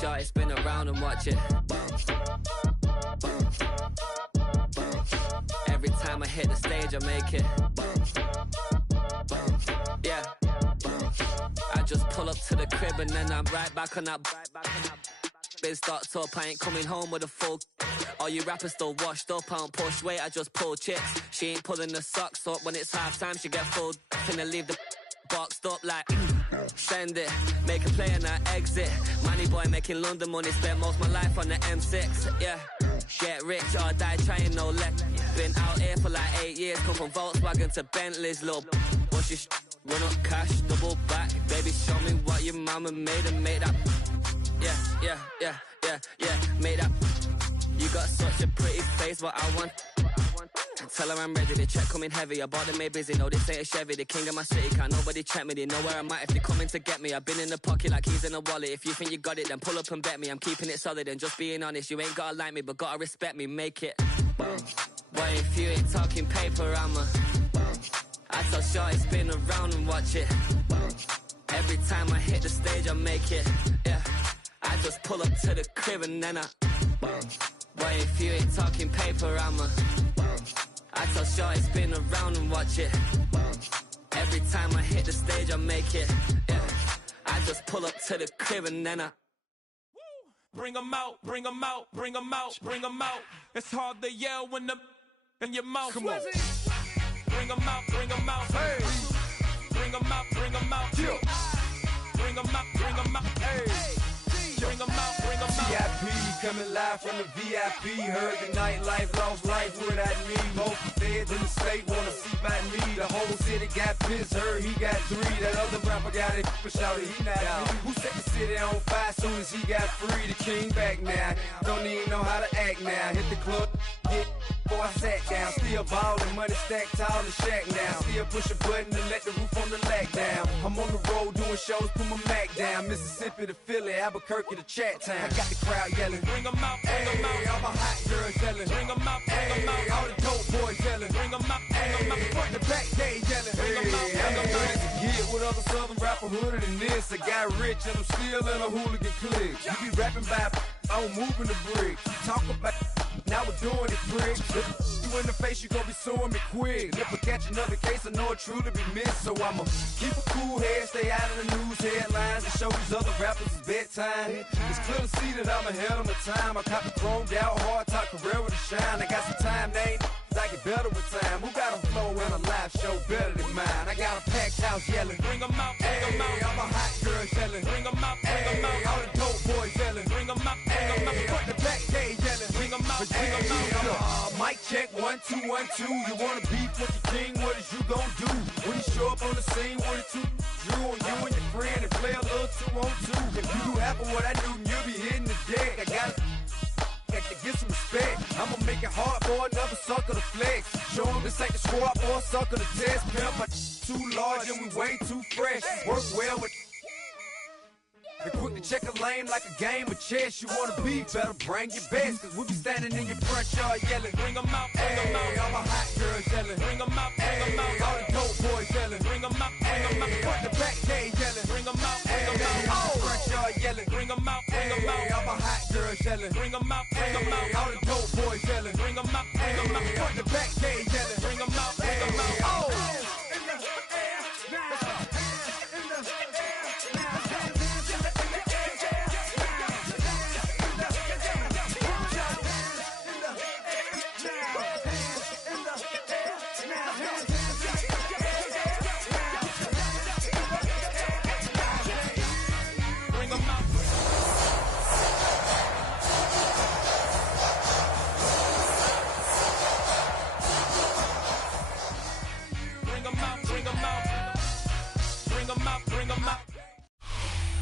shot, spin around and watch it. Every time I hit the stage, I make it. Yeah. I just pull up to the crib and then I'm right back on that. Been stocked up, I ain't coming home with a full. All you rappers still washed up, I don't push weight, I just pull chicks. She ain't pulling the socks up, when it's half time she get full. Finna leave the boxed up like send it, make a play and I exit. Money boy making London money, spent most of my life on the M6. Yeah, get rich or die trying, no left. Been out here for like 8 years, come from Volkswagen to Bentley's, little what's your run up cash, double back. Baby, show me what your mama made and make that. Yeah, made that. You got such a pretty face, what I want. Tell her I'm ready, the check coming heavy. I bought them made busy, no this ain't a Chevy. The king of my city, can't nobody check me. They know where I'm at if they coming to get me. I've been in the pocket like keys in a wallet. If you think you got it, then pull up and bet me. I'm keeping it solid and just being honest. You ain't gotta like me, but gotta respect me, make it. Boy, if you ain't talking paper, I tell shorty spin around and watch it. Every time I hit the stage, I make it. Yeah, I just pull up to the crib and then boy, if you ain't talking paper, I tell shorty spin around and watch it. Every time I hit the stage, I make it. Yeah, I just pull up to the crib and then Bring 'em out, bring 'em out, bring 'em out, bring 'em out. It's hard to yell when the in your mouth. Come on. Bring 'em out, bring 'em out. Hey. Bring 'em out, bring 'em out. Yeah. Bring 'em out, bring 'em out. Hey. Bring 'em out, bring 'em out. VIP coming live from the VIP. Heard the nightlife, lost life without me. Most feds in the state wanna see by me. The whole city got pissed, heard he got 3. That other rapper got it, but shouted he not me. Who set the city on fire soon as he got free? The king back now, don't even know how to act now. Hit the club, get before I sat down. Still ballin', money stacked tall in the shack now. Still push a button to let the roof on the lag down. I'm on the road doing shows, put my Mac down. Mississippi to Philly, Albuquerque to Chat Town. I got the crowd yelling. Bring 'em out, bring 'em out. All my hot girls yelling. Bring 'em out, bring 'em out. All the dope boys yelling. Bring 'em out, bring 'em out. Front to back, they yelling. Bring 'em out, bring 'em out. To get with other southern rapper hooded than this. I got rich and I'm still in a hooligan clique. You be rapping by, I'm moving the bricks. Talk about, now we're doing it, prick. You in the face, you gon' be suing me quick. If I catch another case, I know it truly be missed. So I'ma keep a cool head, stay out of the news headlines, and show these other rappers it's bedtime. It's clear to see that I'm ahead of my time. I cop the chromed out, hard top career with a shine. I got some time, name. I get better with time. Who got a flow and a live show better than mine? I got a packed house yelling. Bring 'em out, bring 'em out. All my hot girls yelling. Bring 'em out, bring 'em out. All the dope boys yelling. Bring 'em out, bring 'em out. Front to back, they yelling. Bring 'em out, bring 'em out. Mic check, 1 2 1 2. You wanna beef with the king? What is you gon' do when you show up on the scene with a 2 Drew on you and your friend and play a little 2 on 2? If you do half of what I do, you'll be hitting the deck. I got to get some respect. I'ma make it hard for another sucker to flex. Show 'em this ain't the squad or a sucker to test. Pimp, my too large and we way too fresh. Work well with. And quick to check a lane like a game of chess. You wanna be better, bring your best. Cause we be standing in your front yard yelling. Bring 'em out, bring 'em out. All my hot girls yelling. Bring 'em out, bring 'em out. All the dope boys yelling. Bring 'em out, bring 'em out. Front to back, they yelling. Bring 'em out, bring 'em out. Front yard yelling. Bring 'em out, bring 'em out. All my hot girls yelling. Bring 'em out, bring 'em out. All the dope boys yelling. Bring 'em out, bring 'em out. Front to back, they yelling. Bring 'em out, bring 'em out.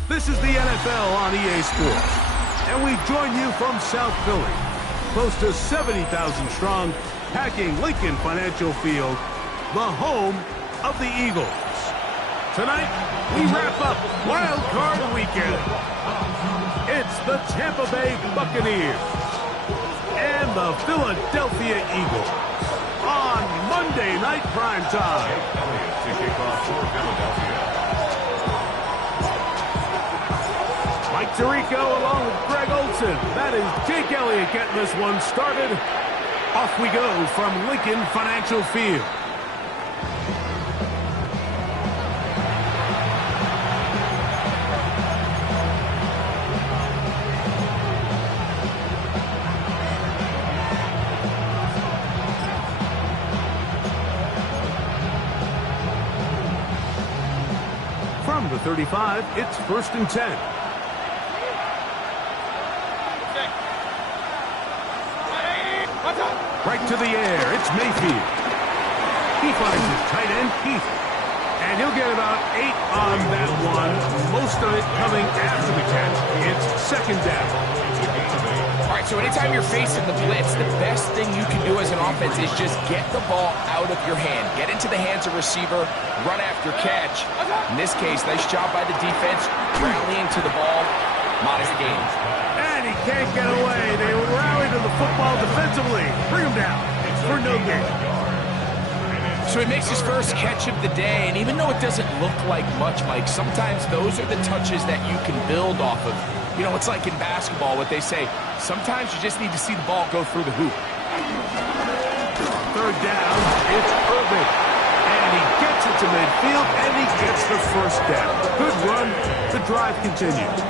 This is the NFL on EA Sports, and we join you from South Philly, close to 70,000 strong, packing Lincoln Financial Field, the home of the Eagles. Tonight, we wrap up Wildcard Weekend. It's the Tampa Bay Buccaneers and the Philadelphia Eagles on Monday Night Primetime. To kick off for Philadelphia. Mike Tirico along with Greg Olson. That is Jake Elliott getting this one started. Off we go from Lincoln Financial Field. From the 35, it's 1st and 10. Right to the air, it's Mayfield. He finds his tight end, Keith. And he'll get about 8 on that one, most of it coming after the catch. It's 2nd down. All right, so anytime you're facing the blitz, the best thing you can do as an offense is just get the ball out of your hand. Get into the hands of receiver, run after catch. In this case, nice job by the defense, rallying to the ball, modest gain. And he can't get away. They rally to the football defensively. Bring him down for no gain. So he makes his first catch of the day, and even though it doesn't look like much, Mike, sometimes those are the touches that you can build off of. You know, it's like in basketball, what they say, sometimes you just need to see the ball go through the hoop. 3rd down, it's Irving. And he gets it to midfield, and he gets the 1st down. Good run. The drive continues.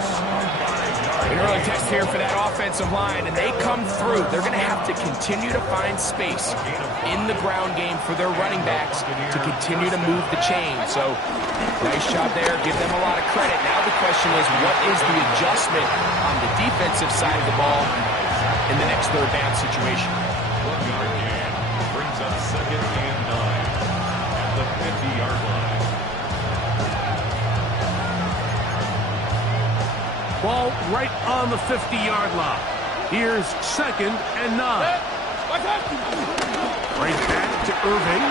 An early test here for that offensive line, and they come through. They're going to have to continue to find space in the ground game for their running backs to continue to move the chain. So, nice job there. Give them a lot of credit. Now the question is, what is the adjustment on the defensive side of the ball in the next 3rd down situation? 1-yard gain brings up 2nd and 9 at the 50-yard line. Ball right on the 50-yard line. Here's 2nd and 9. Right back to Irving.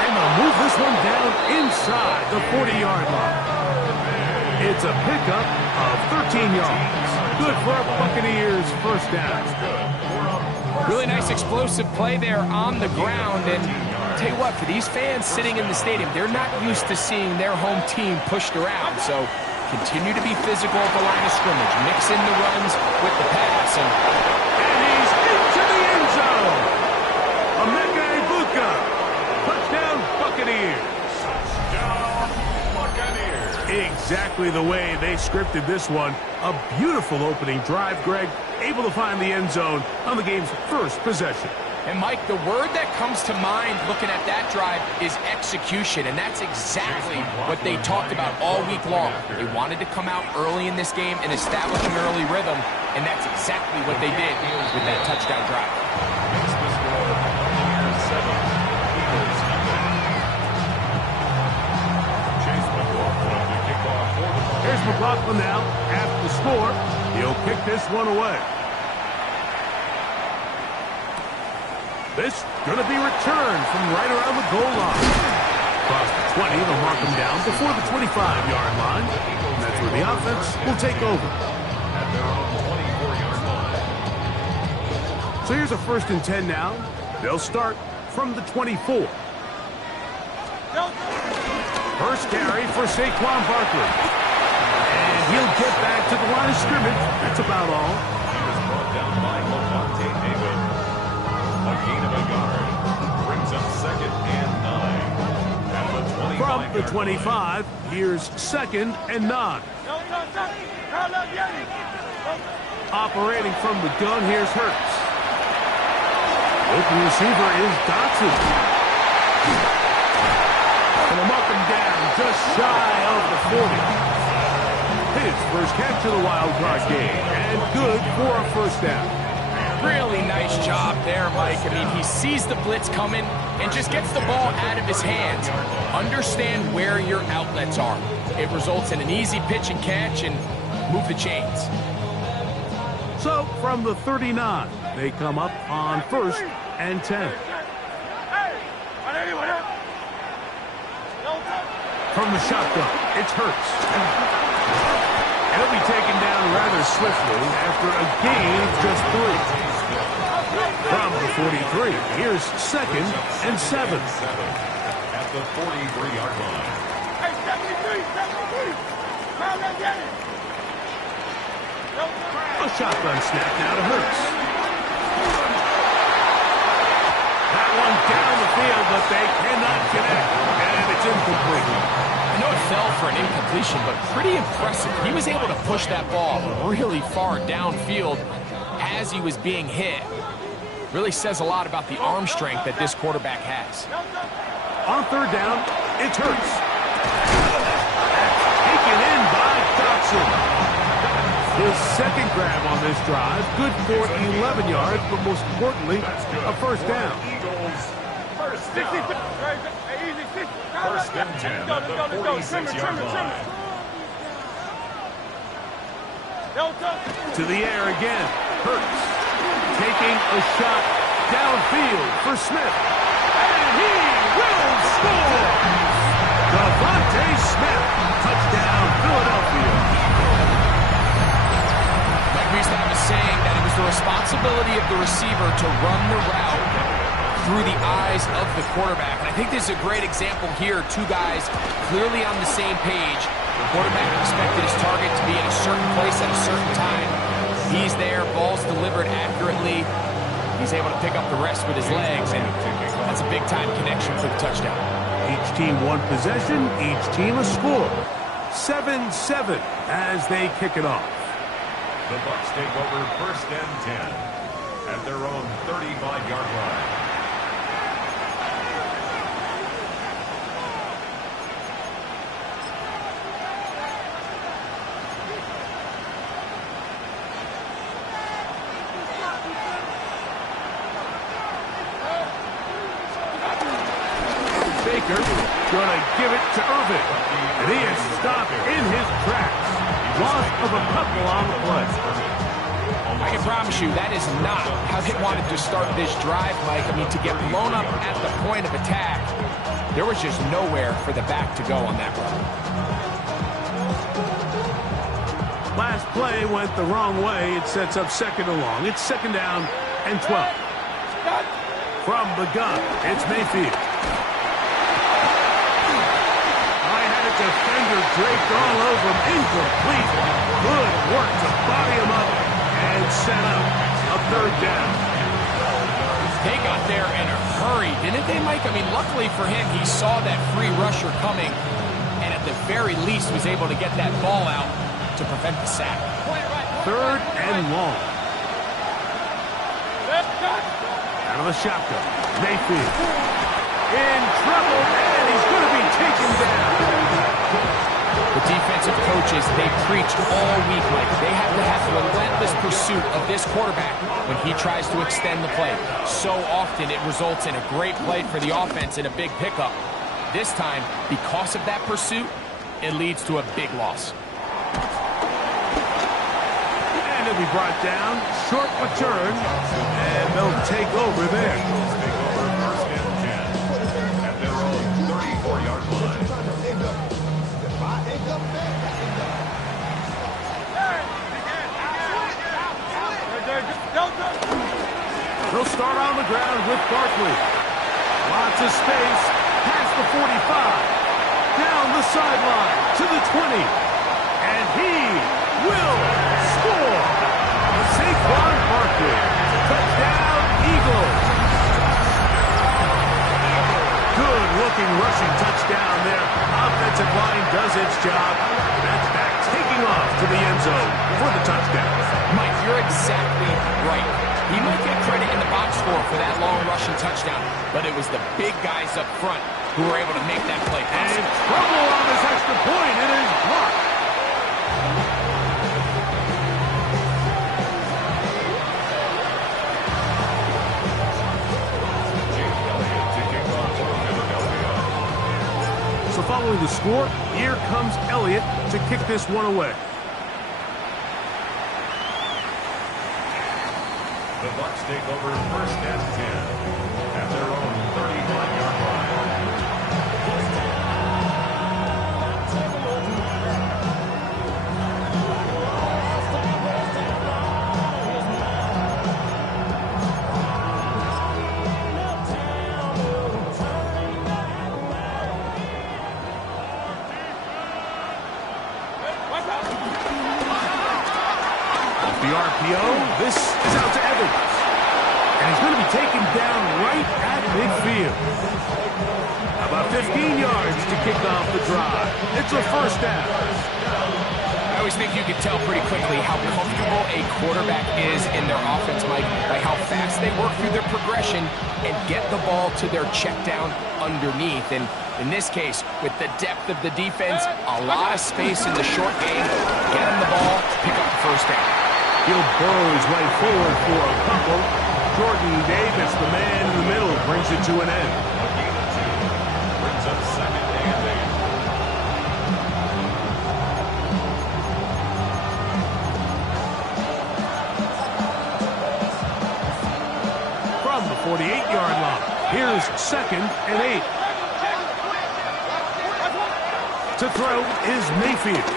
And they'll move this one down inside the 40-yard line. It's a pickup of 13 yards. Good for a Buccaneers 1st down. Really nice explosive play there on the ground. And tell you what, for these fans sitting in the stadium, they're not used to seeing their home team pushed around. So continue to be physical at the line of scrimmage. Mix in the runs with the pass. And he's into the end zone. Emeka Egbuka. Touchdown, Buccaneers. Exactly the way they scripted this one. A beautiful opening drive, Greg. Able to find the end zone on the game's 1st possession. And, Mike, the word that comes to mind looking at that drive is execution, and that's exactly what they talked about all week long. They wanted to come out early in this game and establish an early rhythm, and that's exactly what they did with that touchdown drive. Here's McLaughlin now. After the score, he'll kick this one away. This going to be returned from right around the goal line. Across the 20, they'll mark him down before the 25-yard line. And that's where the offense will take over. So here's a 1st and 10 now. They'll start from the 24. First carry for Saquon Barkley. And he'll get back to the line of scrimmage. That's about all. He was brought down by Levante David. A gain of a yard brings up 2nd and 9 at the 25. From the 25, here's 2nd and 9. Operating from the gun, here's Hurts. Open receiver is Dotson. And they'll mark him down just shy of the 40. His first catch of the Wildcard game, and good for a 1st down. Really nice job there, Mike. I mean, he sees the blitz coming and just gets the ball out of his hands. Understand where your outlets are. It results in an easy pitch and catch and move the chains. So, from the 39, they come up on 1st and 10. From the shotgun, it's Hurts. And he'll be taken down rather swiftly after a gain of just 3. From the 43, here's 2nd and 7. At the 43-yard line. A shotgun snap now to Hurts. That one down the field, but they cannot connect. And it's incomplete. I know it fell for an incompletion, but pretty impressive. He was able to push that ball really far downfield as he was being hit. Really says a lot about the arm strength that this quarterback has. On third down, it's Hurts. Taken in by Dotson. His second grab on this drive, good for 11 yards, but most importantly, a first down. Eagles, first down. First and 10 at the 46-yard line. To the air again, Hurts taking a shot downfield for Smith. And he will score! Devontae Smith, touchdown, Philadelphia. We used to have a saying that it was the responsibility of the receiver to run the route through the eyes of the quarterback. And I think this is a great example here. Two guys clearly on the same page. The quarterback expected his target to be in a certain place at a certain time. He's there, ball's delivered accurately. He's able to pick up the rest with his legs, and that's a big-time connection for the touchdown. Each team one possession, each team a score. 7-7 as they kick it off. The Bucs take over first and 10 at their own 35-yard line. Baker gonna give it to Irvin, and he is stopped in his tracks. Loss of a couple on the play. I can promise you that is not how they wanted to start this drive, Mike. I mean, to get blown up at the point of attack, there was just nowhere for the back to go on that run. Last play went the wrong way. It sets up second and long. It's second down and 12. From the gun, it's Mayfield. Defender draped all over him, incomplete. Good work to body him up and set up a third down. They got there in a hurry, didn't they, Mike? I mean, luckily for him, he saw that free rusher coming, and at the very least was able to get that ball out to prevent the sack. Third and long. Out of the shotgun, Mayfield in trouble, and he's going to be taken down. The defensive coaches, they preach all week, Mike. They have to have relentless pursuit of this quarterback when he tries to extend the play. So often it results in a great play for the offense and a big pickup. This time, because of that pursuit, it leads to a big loss. And it'll be brought down, short return, and they'll take over there. Take over first and 10 at their own 34-yard line. They'll start on the ground with Barkley. Lots of space, past the 45, down the sideline to the 20, and he will score. Saquon Barkley, touchdown Eagles. Good-looking rushing touchdown there. Offensive line does its job. That's back taking off to the end zone for the touchdown. Mike, you're exactly right. He might get credit in the box score for that long rushing touchdown, but it was the big guys up front who were able to make that play possible. And trouble on this extra point. It is blocked. So following the score, here comes Elliott to kick this one away. The Bucs take over first and 10 at their own 35-yard line. the RPO. This is out to Evans. And he's going to be taken down right at midfield. About 15 yards to kick off the drive. It's a first down. I always think you can tell pretty quickly how comfortable a quarterback is in their offense, Mike, by how fast they work through their progression and get the ball to their check down underneath. And in this case, with the depth of the defense, a lot of space in the short game, get them the ball, pick up the first down. He'll burrow his way forward for a couple. Jordan Davis, the man in the middle, brings it to an end. A gain of 2. Brings up second and 8. From the 48-yard line, here's second and 8. To throw is Mayfield.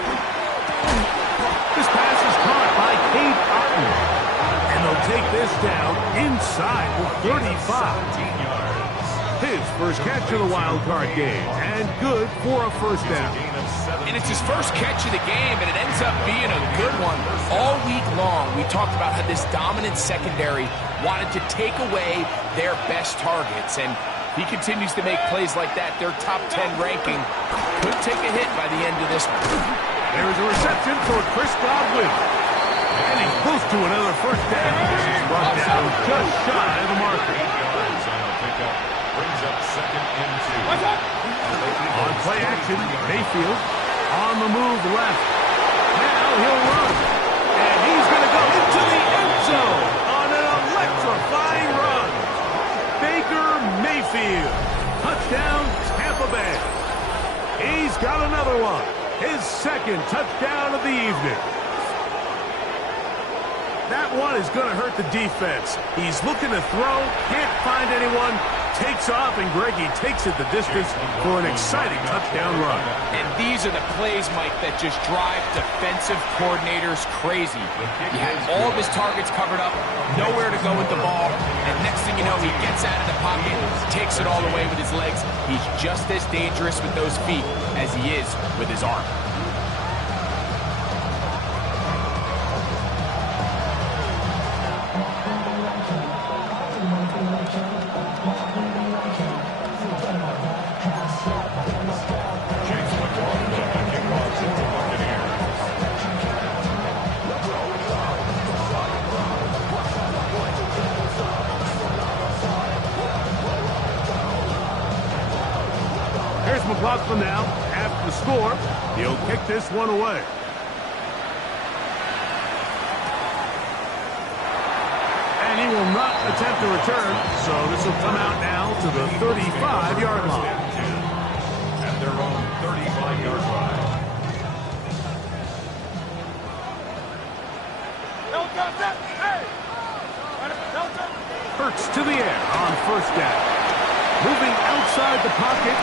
This pass is caught by Cade Otton. And they'll take this down inside the 35. 17 yards. His first catch of the wild card game, and good for a first down. Gain of 7. And it's his first catch of the game, and it ends up being a good one. All week long, we talked about how this dominant secondary wanted to take away their best targets, and he continues to make plays like that. Their top 10 ranking could take a hit by the end of this one. There's a reception for Chris Godwin. And he's close to another first down. This is brought down just shy of the marker. 8 yards on the pickup. Brings up second and 2. On play action, Mayfield on the move left. Now he'll run. And he's going to go into the end zone on an electrifying run. Baker Mayfield. Touchdown, Tampa Bay. He's got another one. His second touchdown of the evening. That one is going to hurt the defense. He's looking to throw, can't find anyone, takes off, and Greggy takes it the distance for an exciting touchdown run. And these are the plays, Mike, that just drive defensive coordinators crazy. He had all of his targets covered up, nowhere to go with the ball, and next thing you know, he gets out of the pocket, takes it all away with his legs. He's just as dangerous with those feet as he is with his arm. McLaughlin now, after the score, he'll kick this one away. And he will not attempt to return, so this will come out now to the 35-yard line. At their own 35-yard line. Hurts to the air on first down. Moving outside the pocket.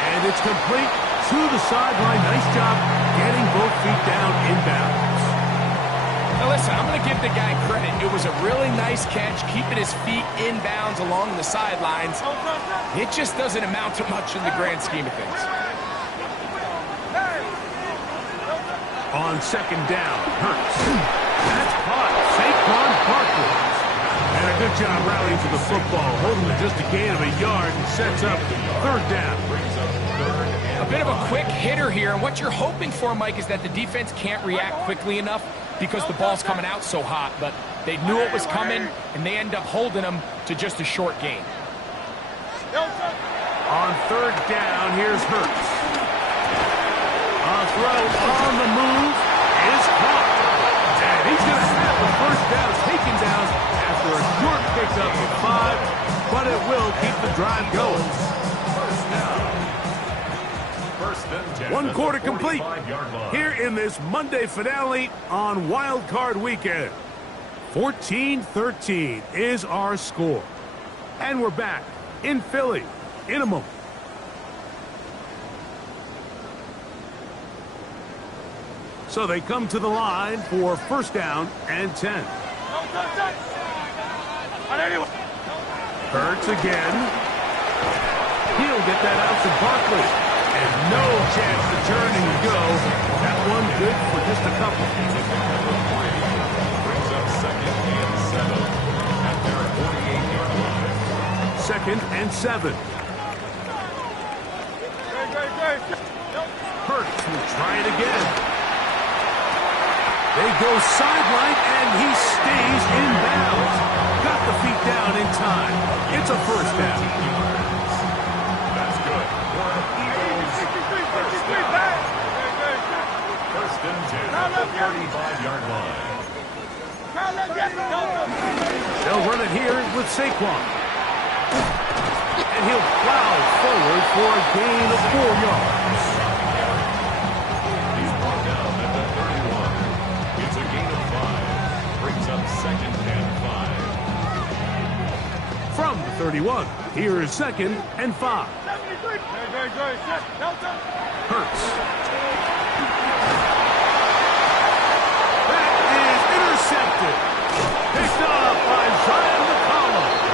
And it's complete to the sideline. Nice job getting both feet down inbounds. Now listen, I'm going to give the guy credit. It was a really nice catch, keeping his feet inbounds along the sidelines. It just doesn't amount to much in the grand scheme of things. On second down, Hurts. That's caught. Saquon Barkley. And a good job rallying to the football, holding it just a gain of a yard and sets up third down. A bit of a quick hitter here, and what you're hoping for, Mike, is that the defense can't react quickly enough because the ball's coming out so hot, but they knew it was coming, and they end up holding them to just a short gain. On third down, here's Hurts. A throw on the move is caught. And he's going to have the first down taken down after a short pickup of 5, but it will keep the drive going. One quarter complete here in this Monday finale on Wild Card Weekend. 14-13 is our score. And we're back in Philly in a moment. So they come to the line for first down and 10. Hurts again. He'll get that out to Barkley. And no chance to turn and go. That one good for just a couple. 2nd and 7. Hurts will try it again. They go sideline, and he stays in bounds. Got the feet down in time. It's a first down. That's good. First and 10 at the 35-yard line. They'll run it here with Saquon. And he'll plow forward for a gain of 4 yards. He's brought down at the 31. It's a gain of 5. Brings up 2nd and 5. From the 31, here is 2nd and 5. Hurts. That is intercepted. Picked up by Zion McCollum.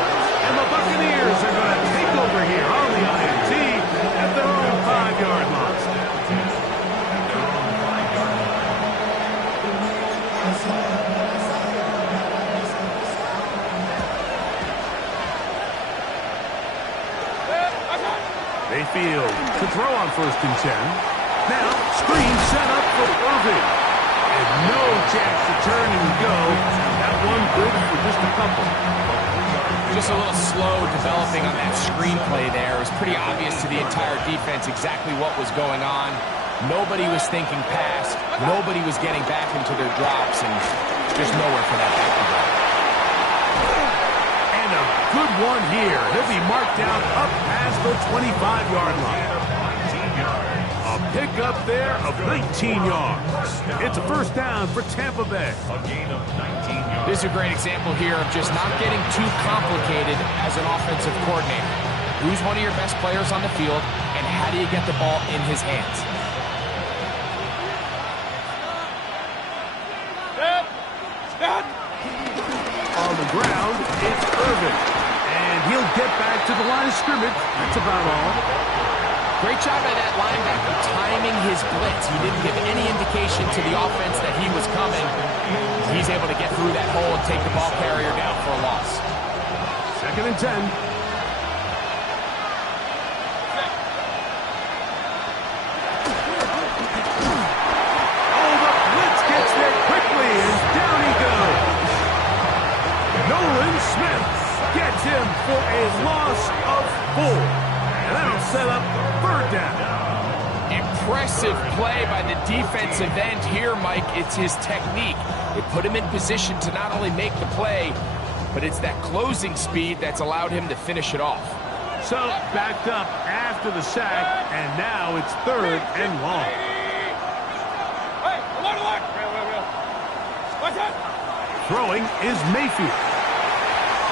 And the Buccaneers are going to take over here on the INT at their own 5-yard line. Mayfield to throw on 1st and 10. Now, screen set up for Irving. And no chance to turn and go. That one good for just a couple. Just a little slow developing on that screenplay there. It was pretty obvious to the entire defense exactly what was going on. Nobody was thinking pass. Nobody was getting back into their drops, and there's nowhere for that back to go. And a good one here. He'll be marked down up past the 25-yard line. A pickup there of 19 yards. It's a first down for Tampa Bay. A gain of 19 yards. This is a great example here of just not getting too complicated as an offensive coordinator. Who's one of your best players on the field, and how do you get the ball in his hands? On the ground, it's Irving. And he'll get back to the line of scrimmage. That's about all. Great job by that linebacker timing his blitz. He didn't give any indication to the offense that he was coming. He's able to get through that hole and take the ball carrier down for a loss. 2nd and 10. Oh, the blitz gets there quickly, and down he goes. Nolan Smith gets him for a loss of 4. And that'll set up 3rd down. Impressive play by the defensive end here, Mike. It's his technique. It put him in position to not only make the play, but it's that closing speed that's allowed him to finish it off. So, backed up after the sack, and now it's 3rd and long. Throwing is Mayfield.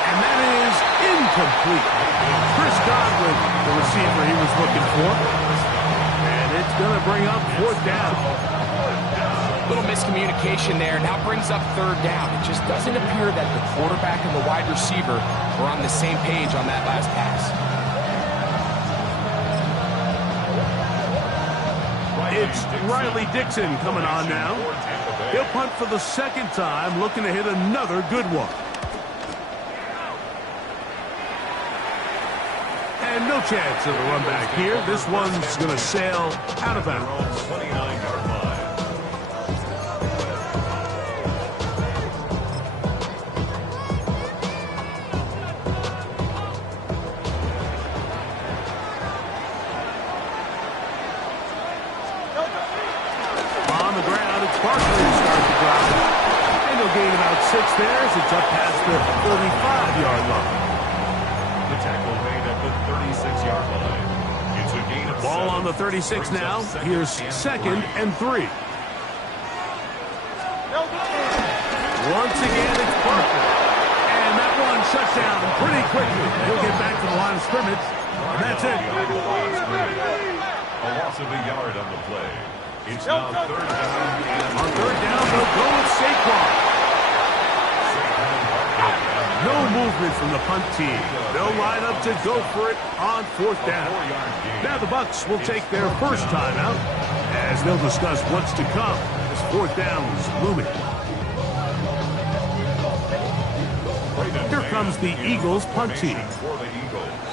And that is incomplete. Chris Godwin, the receiver he was looking for. And it's going to bring up 4th down. Little miscommunication there. Now brings up 3rd down. It just doesn't appear that the quarterback and the wide receiver were on the same page on that last pass. It's Riley Dixon coming on now. He'll punt for the 2nd time, looking to hit another good one. And no chance of a run back here. This one's going to sail out of bounds. 29-yard line. On the ground, it's Barkley who starts the drive. And he'll gain about 6 there as it's up past the 35-yard line. The tackle made at the 36-yard line. It's a gain of 7. Ball on the 36 now. Here's 2nd and 3. Once again, it's Barkley. And that one shuts down pretty quickly. He'll get back to the line of scrimmage. And that's it. A loss of a yard on the play. It's now 3rd down. On 3rd down, they'll go with Saquon. No movement from the punt team. They'll line up to go for it on 4th down. Now the Bucs will take their first timeout as they'll discuss what's to come as 4th down is looming. Here comes the Eagles punt team. For the Eagles.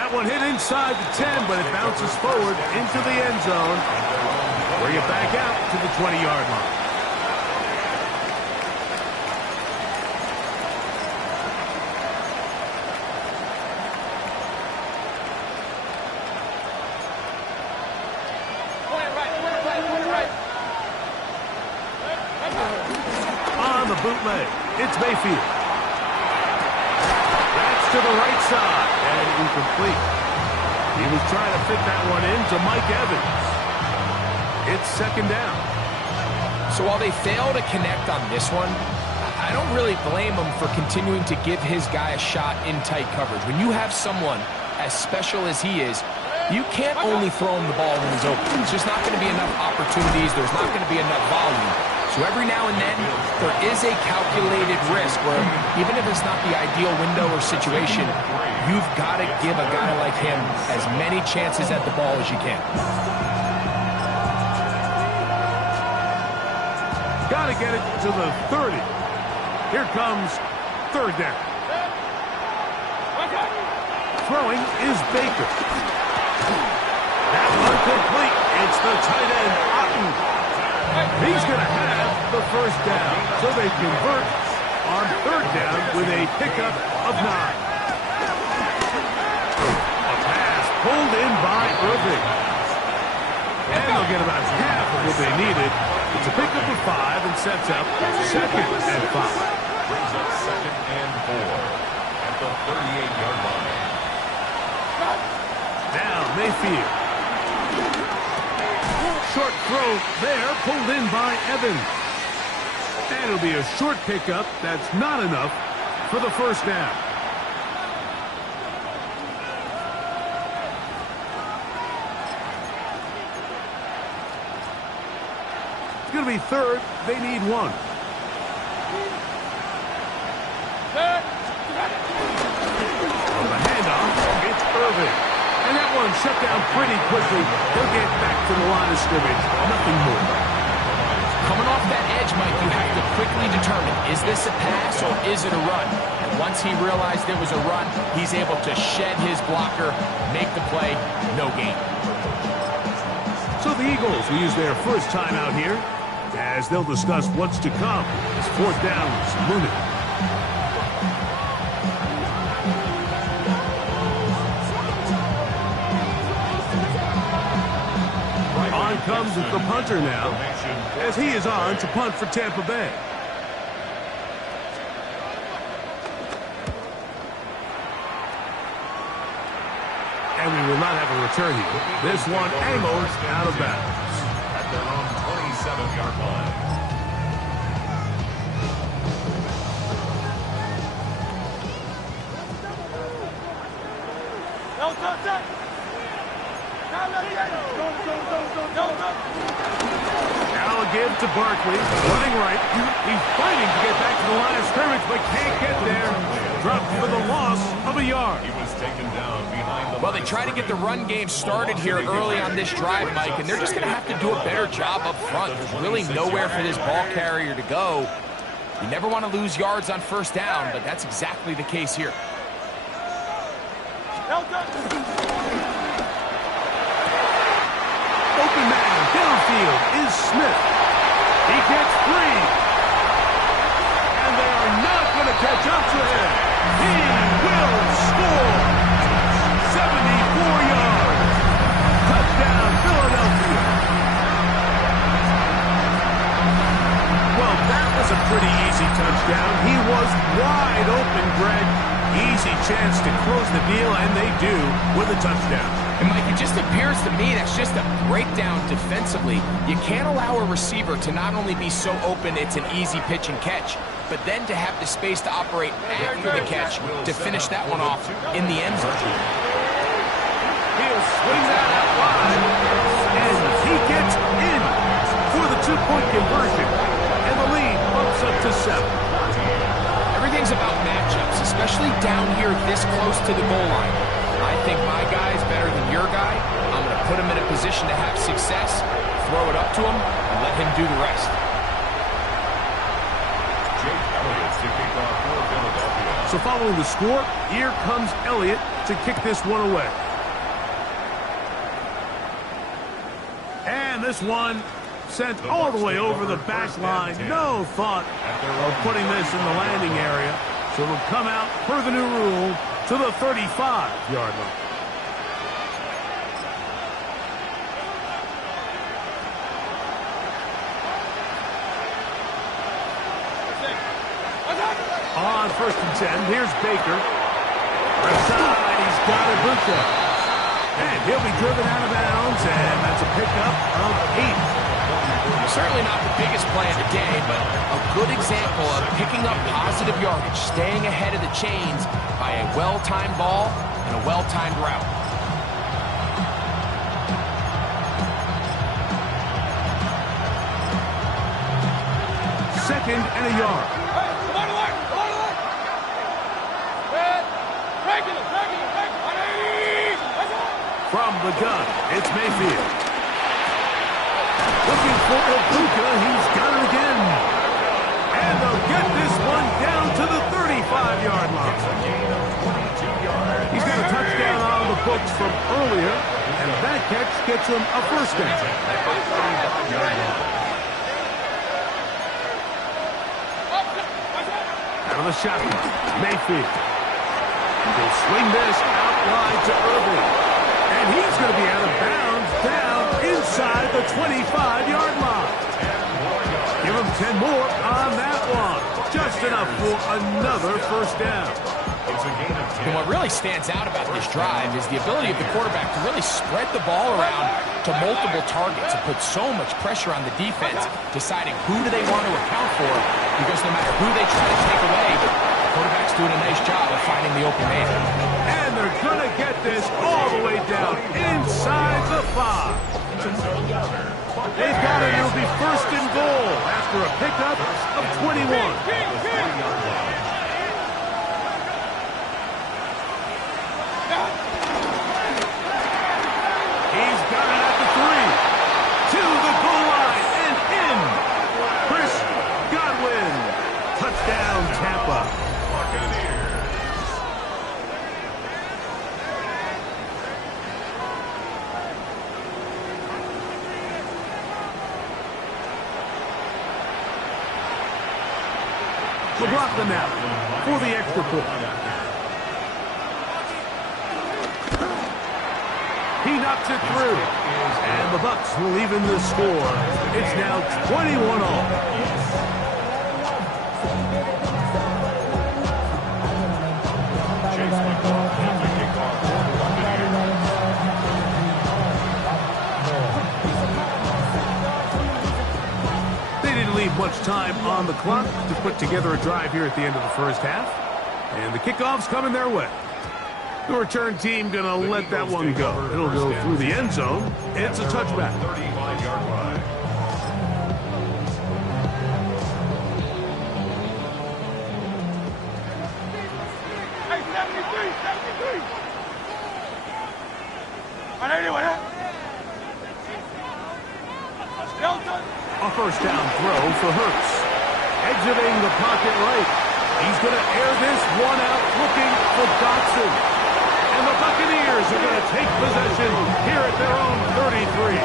That one hit inside the 10, but it bounces forward into the end zone. Bring it back out to the 20-yard line. On the bootleg, it's Mayfield. That's to the right side, and incomplete. He was trying to fit that one in to Mike Evans. It's second down. So while they fail to connect on this one, I don't really blame him for continuing to give his guy a shot in tight coverage. When you have someone as special as he is, you can't only throw him the ball when he's open. There's just not going to be enough opportunities. There's not going to be enough volume. So every now and then, there is a calculated risk where even if it's not the ideal window or situation, you've got to give a guy like him as many chances at the ball as you can. Got to get it to the 30. Here comes third down. Throwing is Baker. That one complete. It's the tight end, Otten. He's going to have the first down, so they convert on third down with a pickup of 9. A pass pulled in by Irving. And they'll get about half of what they needed. It's a pickup of 5 and sets up second and 5. Brings up second and 4 at the 38-yard line. Now Mayfield. Short throw there, pulled in by Evans. And it'll be a short pickup. That's not enough for the first down. It's going to be third. They need 1. On the handoff, it's Irving. And that one shut down pretty quickly. They'll get back to the line of scrimmage. Nothing more. Coming off that edge, Mike, you have to quickly determine, is this a pass or is it a run? And once he realized it was a run, he's able to shed his blocker, make the play, no gain. So the Eagles will use their first time out here as they'll discuss what's to come. It's fourth down, Mooney. On comes the punter now, as he is on to punt for Tampa Bay. And we will not have a return here. This one angles out of bounds. At their own 27-yard line. Now a give to Barkley, running right. He's fighting to get back to the line of scrimmage, but can't get there. Dropped for the loss of a yard. He was taken down behind the... Well, they try to get the run game started here early on this drive, Mike, and they're just going to have to do a better job up front. There's really nowhere for this ball carrier to go. You never want to lose yards on first down, but that's exactly the case here. Open man downfield is Smith. He gets free. And they are not going to catch up to him. He will score. 74 yards. Touchdown, Philadelphia. Well, that was a pretty easy touchdown. He was wide open, Greg. Easy chance to close the deal, and they do with a touchdown. And, Mike, it just appears to me that's just a breakdown defensively. You can't allow a receiver to not only be so open it's an easy pitch and catch, but then to have the space to operate after the catch to finish that one off in the end zone. He'll swing that out wide, and he gets in for the 2-point conversion, and the lead bumps up to 7. Everything's about matchups, especially down here this close to the goal line. I think my guy is better than your guy. I'm going to put him in a position to have success, throw it up to him, and let him do the rest. Jake Elliott to kick off for Philadelphia. So following the score, here comes Elliott to to kick this one away. And this one sent all the way over the back line. No thought of putting this in the landing area. So it'll come out, per the new rule, to the 35-yard line. On 1st and 10, here's Baker. Left side, he's got Ibuka. And he'll be driven out of bounds, and that's a pickup of 8. Certainly not the biggest play of the day, but a good example of picking up positive yardage, staying ahead of the chains by a well-timed ball and a well-timed route. Second and a yard. From the gun, it's Mayfield. Looking for Ibuka, he's got it again. And they'll get this one down to the 35-yard line. He's got a touchdown on the books from earlier, and that catch gets him a first down. Out of the shotgun, Mayfield. He'll swing this out wide to Irving. And he's going to be out of bounds down inside the 25-yard line. Give him 10 more on that one. Just enough for another first down. And what really stands out about this drive is the ability of the quarterback to really spread the ball around to multiple targets and put so much pressure on the defense, deciding who do they want to account for, because no matter who they try to take away, the quarterback's doing a nice job of finding the open man. And they're going to get this all the way down inside the 5. They've got it. It'll be first and goal after a pickup of 21. Touchdown, Tampa. Buccaneers. To block them out for the extra point. He knocks it through. And the Bucs will even the score. It's now 21-all. They didn't leave much time on the clock to put together a drive here at the end of the first half. And the kickoff's coming their way. The return team going to let that one go. It'll go through the end zone. It's a touchback. 35-yard line. A first down throw for Hurts. Exiting the pocket right. He's going to air this one out looking for Dotson. And the Buccaneers are going to take possession here at their own 33.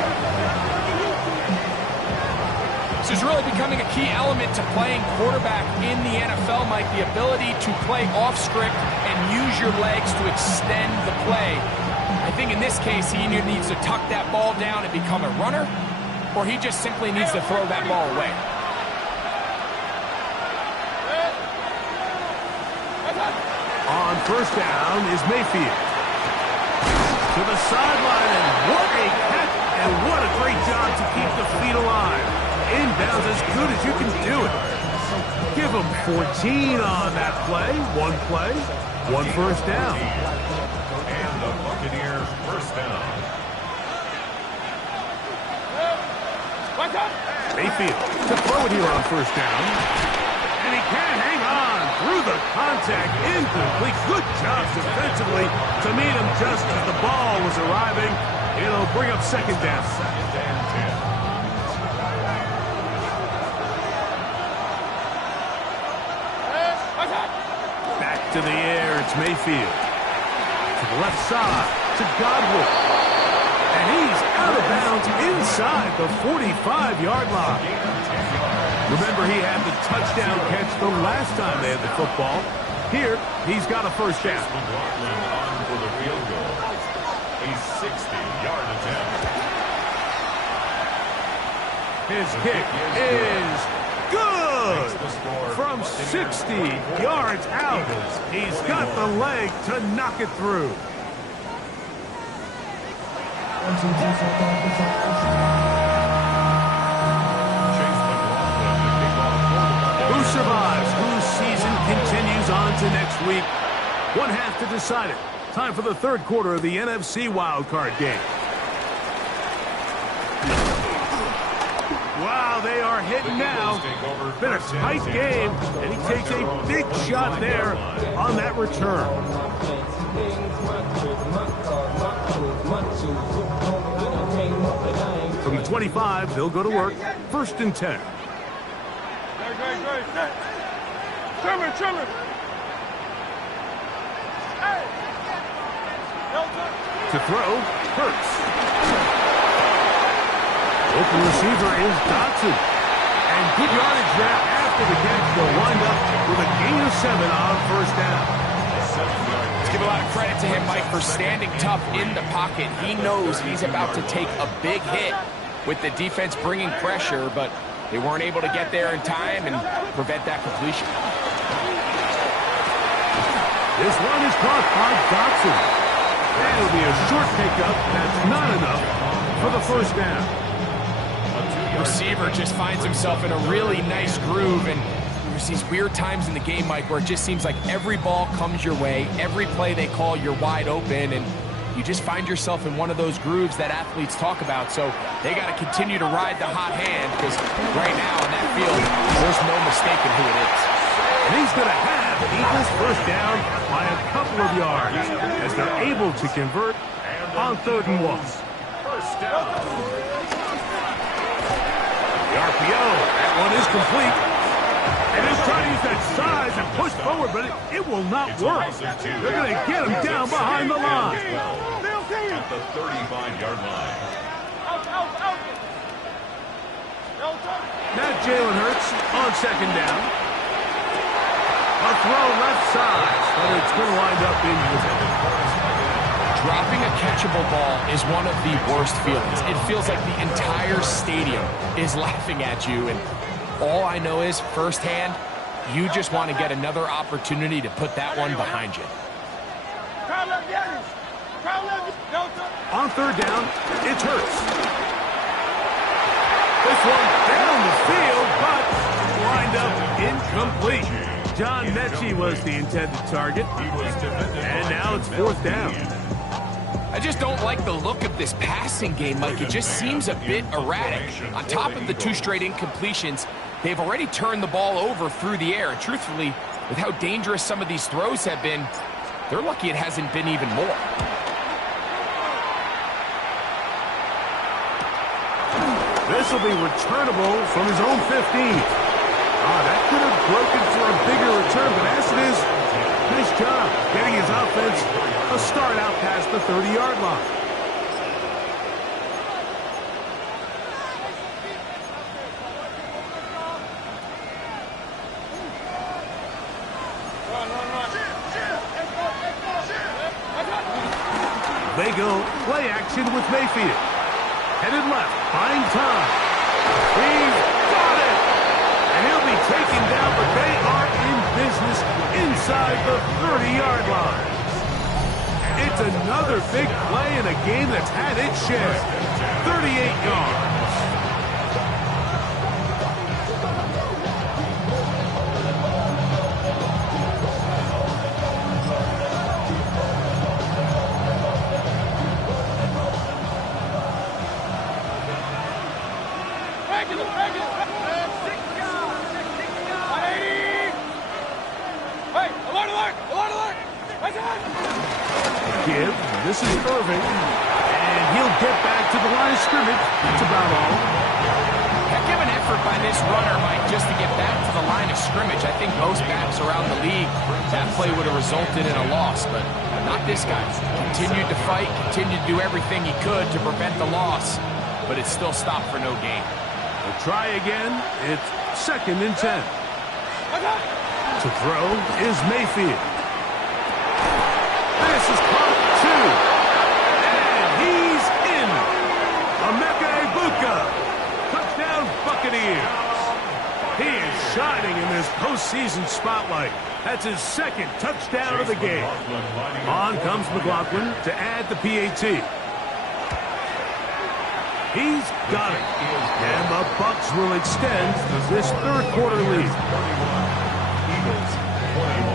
This is really becoming a key element to playing quarterback in the NFL, Mike, the ability to play off script and use your legs to extend the play. I think in this case, he either needs to tuck that ball down and become a runner, or he just simply needs to throw that ball away. On first down is Mayfield. To the sideline, and what a catch, and what a great job to keep the feet alive. Inbounds as good as you can do it. Give him 14 on that play, one first down. And the Buccaneers first down. Mayfield to throw it here on first down. And he can't hang on through the contact. Incomplete. Good job defensively to meet him just as the ball was arriving. It'll bring up second down. Second and 10. Back to the air. It's Mayfield. To the left side, to Godwin. And he's out of bounds inside the 45-yard line. Remember, he had the touchdown catch the last time they had the football. Here, he's got a first down. McLaughlin on for the field goal. A 60-yard attempt. His kick is good. From 60 yards out, he's got the leg to knock it through. Who survives? Whose season continues on to next week? One half to decide it. Time for the third quarter of the NFC Wildcard game. Wow, they are hitting now. Been a tight game, and he takes a big shot there on that return. From the 25, they'll go to work. First and 10. To throw, Hurts. Open receiver is Dotson. And good yardage there after the catch. They'll wind up with a gain of 7 on first down. Let's give a lot of credit to him, Mike, for standing tough in the pocket. He knows he's about to take a big hit with the defense bringing pressure, but they weren't able to get there in time and prevent that completion. This one is caught by Dotson. That'll be a short pickup. That's not enough for the first down. Receiver just finds himself in a really nice groove, and there's these weird times in the game, Mike, where it just seems like every ball comes your way, every play they call, you're wide open, and you just find yourself in one of those grooves that athletes talk about. So they got to continue to ride the hot hand, because right now in that field, there's no mistaking who it is. And he's going to have Eagles first down by a couple of yards as they're able to convert on 3rd and 1. First down. The RPO, that one is complete. And he'll try to use that size and push forward, but it will not work. They're going to get him down behind the line. At the 35-yard line. Now Jalen Hurts on 2nd down. A throw left side, but it's going to wind up incomplete. Dropping a catchable ball is one of the worst feelings. It feels like the entire stadium is laughing at you, and all I know is, firsthand, you just want to get another opportunity to put that one behind you. On 3rd down, it's Hurts. This one down the field, but wind up incomplete. John Mechie was the intended target, and now it's 4th down. I just don't like the look of this passing game, Mike. It just seems a bit erratic. On top of the 2 straight incompletions, they've already turned the ball over through the air. And truthfully, with how dangerous some of these throws have been, they're lucky it hasn't been even more. This will be returnable from his own 15. That could have broken for a bigger return, but as it is, nice job getting his offense a start out past the 30-yard line. They go play action with Mayfield. Headed left, buying time. He's got it! And he'll be taken down, but they are in business inside the 30-yard line. It's another big play in a game that's had its share. 38 yards. This is Irving, and he'll get back to the line of scrimmage. That's about all. Heck of an effort by this runner, Mike, just to get back to the line of scrimmage. I think most backs around the league, that play would have resulted in a loss, but not this guy. Continued to fight, continued to do everything he could to prevent the loss, but it still stopped for no gain. We'll try again. It's 2nd and 10. To throw is Mayfield. This is caught 2. And he's in. Emeka Egbuka. Touchdown Buccaneers. He is shining in this postseason spotlight. That's his 2nd touchdown of the game. On comes McLaughlin to add the PAT. He's got it. And the Bucs will extend this 3rd quarter lead. Eagles 21.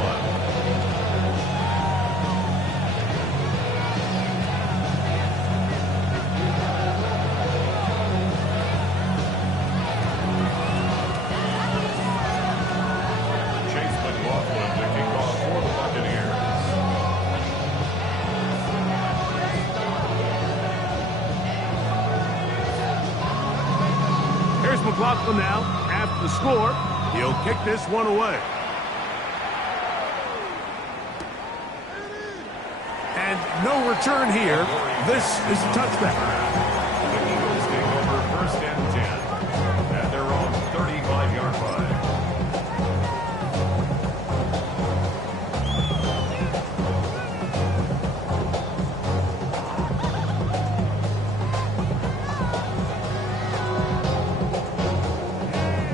McLaughlin now, after the score, he'll kick this one away. And no return here. This is a touchback. The Eagles take over 1st and 10 at their own 35-yard line.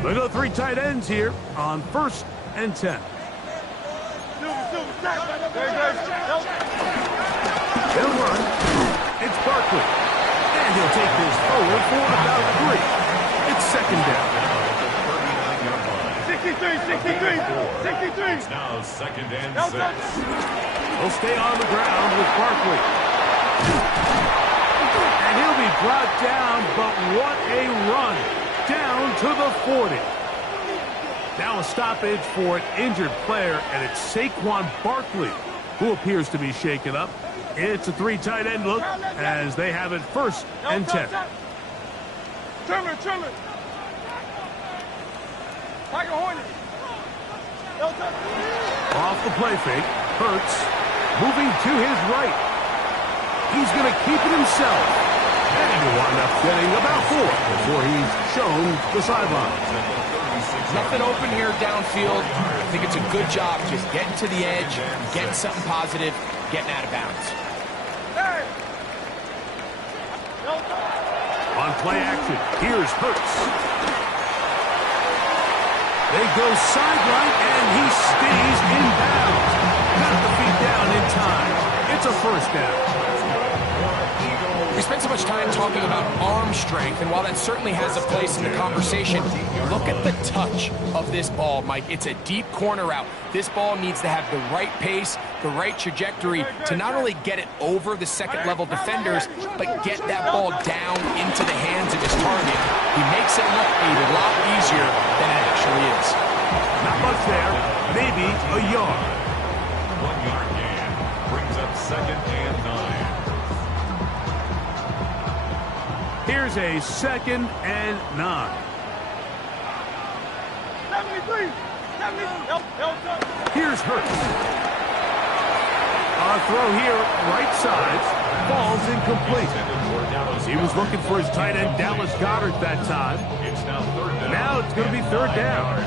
They go 3 tight ends here on 1st and 10. They'll run. It's Barkley. And he'll take this forward for about 3. It's 2nd down. 63. It's now 2nd and 6. He'll stay on the ground with Barkley. And he'll be brought down, but what a run. Down to the 40. Now a stoppage for an injured player, and it's Saquon Barkley who appears to be shaken up. It's a 3 tight end look as they have it 1st and 10. Off the play fake, Hurts moving to his right. He's going to keep it himself. And he'll wind up getting about 4 before he's shown the sideline. Nothing open here downfield. I think it's a good job just getting to the edge, getting something positive, getting out of bounds. On play action, here's Hurts. They go sideline, and he stays in bounds. Got the feet down in time. It's a 1st down. We spent so much time talking about arm strength, and while that certainly has a place in the conversation, look at the touch of this ball, Mike. It's a deep corner route. This ball needs to have the right pace, the right trajectory to not only get it over the 2nd-level defenders, but get that ball down into the hands of his target. He makes it look a lot easier than it actually is. Not much there, maybe a yard. 1-yard gain brings up 2nd and 9. Here's a 2nd and 9. Here's Hurts. A throw here, right side, falls incomplete. He was looking for his tight end, Dallas Goedert, that time. Now it's going to be 3rd down.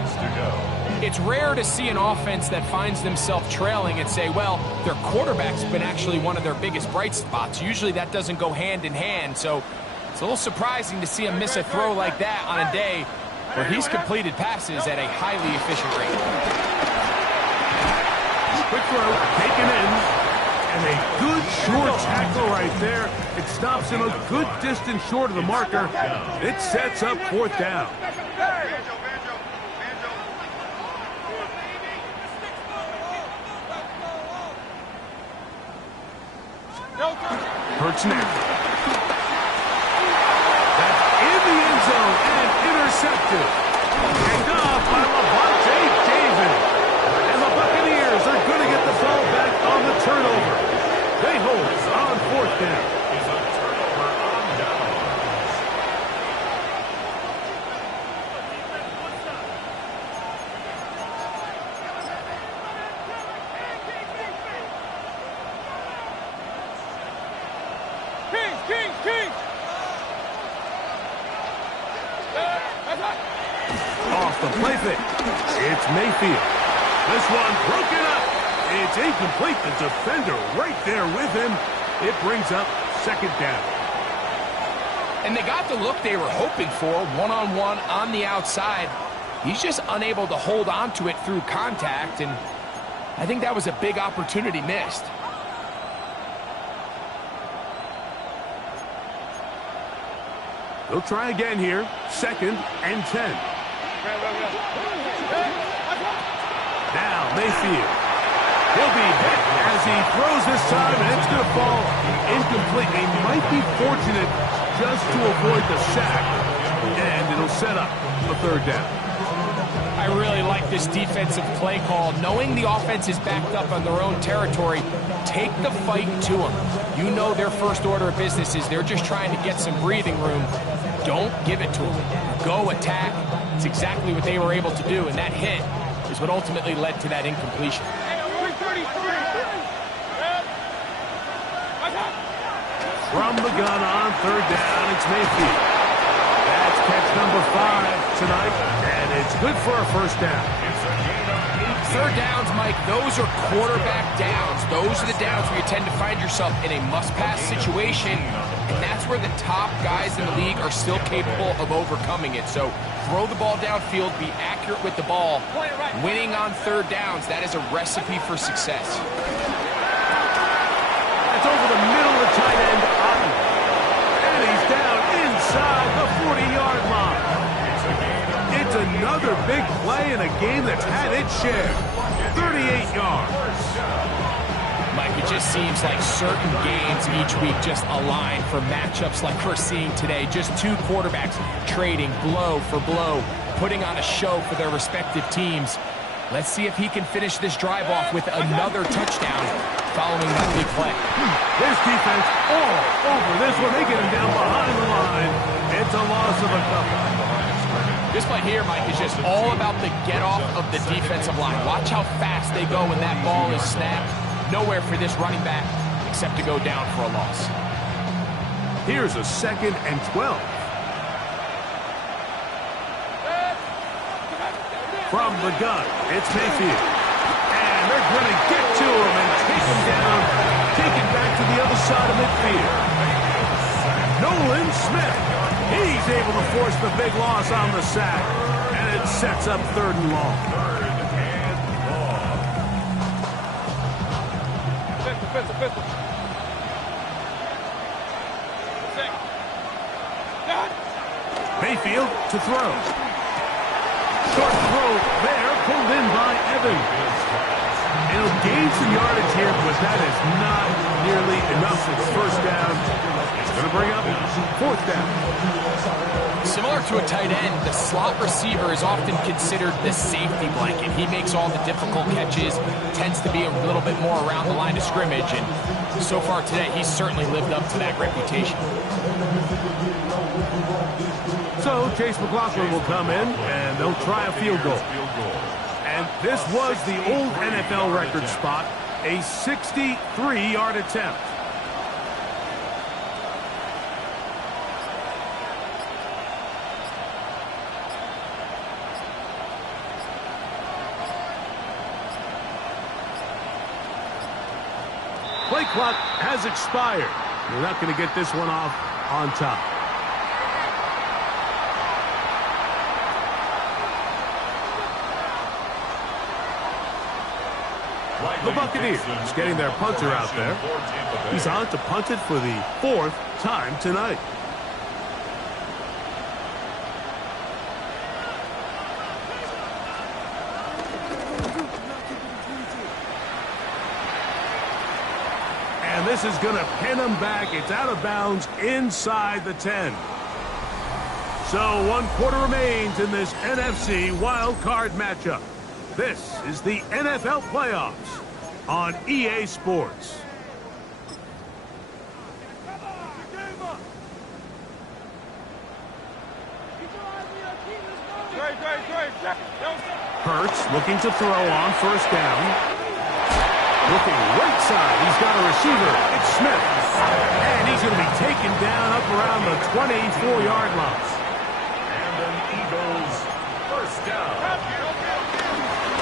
It's rare to see an offense that finds themselves trailing and say, well, their quarterback's been actually one of their biggest bright spots. Usually that doesn't go hand in hand, so it's a little surprising to see him miss a throw like that on a day where he's completed passes at a highly efficient rate. Quick throw, taken in, and a good short tackle right there. It stops him a good distance short of the marker. It sets up 4th down. Hurts now. And intercepted. Picked off by Levante David. And the Buccaneers are going to get the ball back on the turnover. They hold on 4th down. with it. It's Mayfield. This one broken up. It's incomplete. The defender right there with him. It brings up second down. And they got the look they were hoping for, one-on-one on the outside. He's just unable to hold on to it through contact, and I think that was a big opportunity missed. They'll try again here. 2nd and 10. Now Mayfield. He'll be hit as he throws this time, and it's going to fall incomplete. He might be fortunate just to avoid the sack, and it'll set up a 3rd down. I really like this defensive play call. Knowing the offense is backed up on their own territory, take the fight to them. You know their first order of business is they're just trying to get some breathing room. Don't give it to them. Go attack. It's exactly what they were able to do, and that hit is what ultimately led to that incompletion. From the gun on 3rd down, it's Mayfield. That's catch number 5 tonight, and it's good for a 1st down. 3rd downs, Mike, those are quarterback downs. Those are the downs where you tend to find yourself in a must-pass situation, and that's where the top guys in the league are still capable of overcoming it. So throw the ball downfield, be accurate with the ball. Winning on 3rd downs, that is a recipe for success. That's over the middle of the tight end, Otten. And he's down inside the 40-yard line. It's another big play in a game that's had its share. 38 yards. Mike, it just seems like certain games each week just align for matchups like we're seeing today. Just two quarterbacks trading blow for blow, putting on a show for their respective teams. Let's see if he can finish this drive off with another touchdown following that big play. This defense all over this one. They get him down behind the line. It's a loss of a couple. This play here, Mike, is just all about the get-off of the defensive line. Watch how fast they go when that ball is snapped. Nowhere for this running back except to go down for a loss. Here's a 2nd and 12. From the gun, it's Mayfield. And they're going to get to him and take him down, take it back to the other side of midfield. Nolan Smith. He's able to force the big loss on the sack, and it sets up 3rd and long. Mayfield to throw. Short throw there, pulled in by Evans. He'll gain some yardage here, but that is not nearly enough. It's 1st down. It's going to bring up 4th down. Similar to a tight end, the slot receiver is often considered the safety blanket. He makes all the difficult catches, tends to be a little bit more around the line of scrimmage, and so far today, he's certainly lived up to that reputation. So Chase McLaughlin will come in, and they'll try a field goal. And this was the old NFL record spot, a 63-yard attempt. Play clock has expired. They're not going to get this one off on top. The Buccaneers getting their punter out there. He's on to punt it for the 4th time tonight. And this is going to pin him back. It's out of bounds inside the 10. So 1 quarter remains in this NFC Wildcard matchup. This is the NFL playoffs on EA Sports. Hurts looking to throw on 1st down. Looking right side. He's got a receiver. It's Smith. And he's going to be taken down up around the 24-yard line. And an Eagles 1st first down.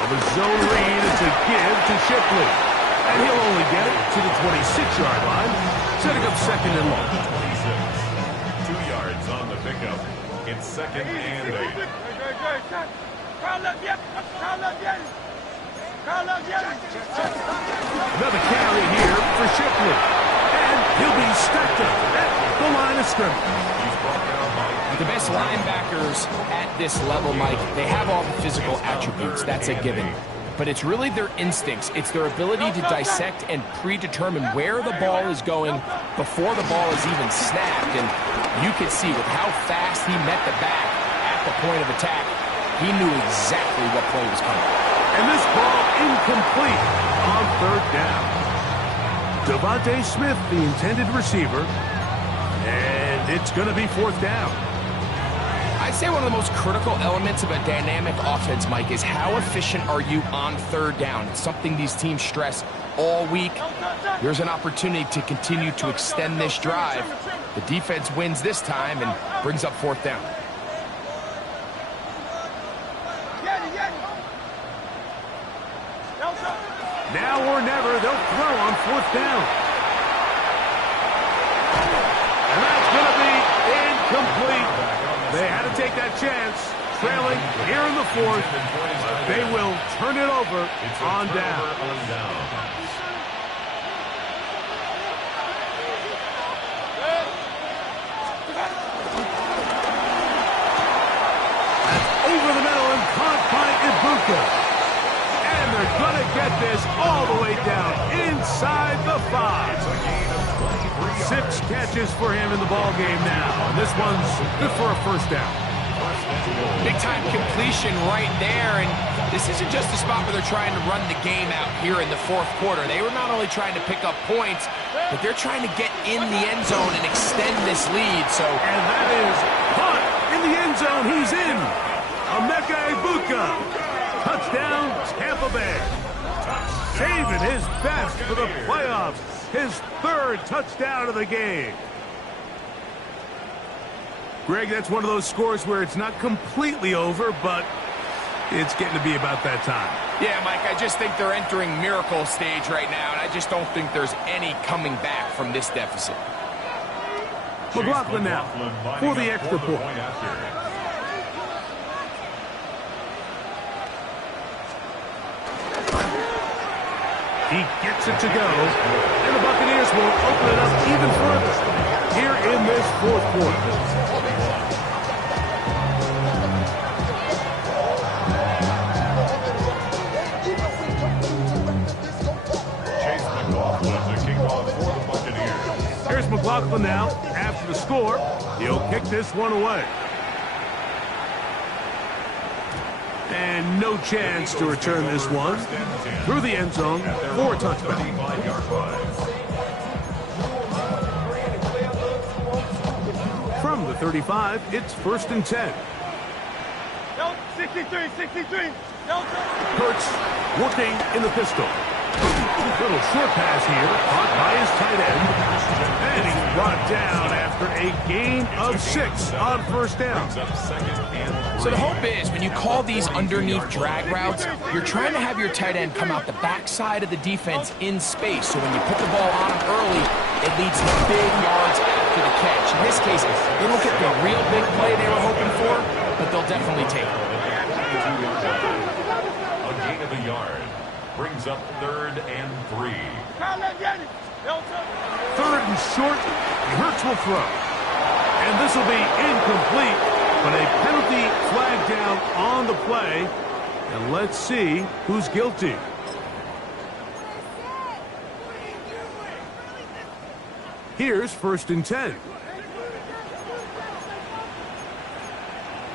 Of a zone read, it's a give to Shipley. And he'll only get it to the 26-yard line, setting up second and long. 26. 2 yards on the pickup. It's second and 8. Another carry here for Shipley. And he'll be stacked up at the line of scrimmage. He's brought down by The best linebackers at this level, Mike, they have all the physical attributes. That's a given. But it's really their instincts. It's their ability to dissect and predetermine where the ball is going before the ball is even snapped. And you could see with how fast he met the back at the point of attack, he knew exactly what play was coming. And this ball incomplete on third down. Devontae Smith, the intended receiver. And it's going to be fourth down. I'd say one of the most critical elements of a dynamic offense, Mike, is how efficient are you on third down. It's something these teams stress all week. Here's an opportunity to continue to extend this drive. The defense wins this time and brings up fourth down. Now or never, they'll throw on fourth down. And that's going to be incomplete. They had to take that chance, trailing here in the fourth. They will turn it over on down. That's over the middle and caught by Ibuka. And they're going to get this all the way down inside the 5. 6 catches for him in the ball game now. This one's good for a first down. Big-time completion right there, and this isn't just a spot where they're trying to run the game out here in the fourth quarter. They were not only trying to pick up points, but they're trying to get in the end zone and extend this lead. And that is caught in the end zone. He's in. Emeka Ibuka. Touchdown, Tampa Bay. Saving his best for the playoffs. His third touchdown of the game. Greg, that's one of those scores where it's not completely over, but it's getting to be about that time. Yeah, Mike, I just think they're entering miracle stage right now, and I just don't think there's any coming back from this deficit. McLaughlin now for the extra point. He gets it to go, and the Buccaneers will open it up even further here in this fourth quarter. Chase McLaughlin to kick off for the Buccaneers. Here's McLaughlin now after the score. He'll kick this one away. And no chance to return this one through the end zone for a touchback. From the 35, it's 1st and 10. 63. Hurts working in the pistol. Little short pass here, caught by his tight end. And he's brought down after a gain of 6 on first down. So the hope is when you call these underneath drag routes, you're trying to have your tight end come out the backside of the defense in space. So when you put the ball on him early, it leads to big yards after the catch. In this case, they don't get the real big play they were hoping for, but they'll definitely take it. A gain of a yard brings up 3rd and 3. 3rd and short, Hurts will throw. And this will be incomplete, but a penalty flag down on the play. And let's see who's guilty. Here's 1st and 10.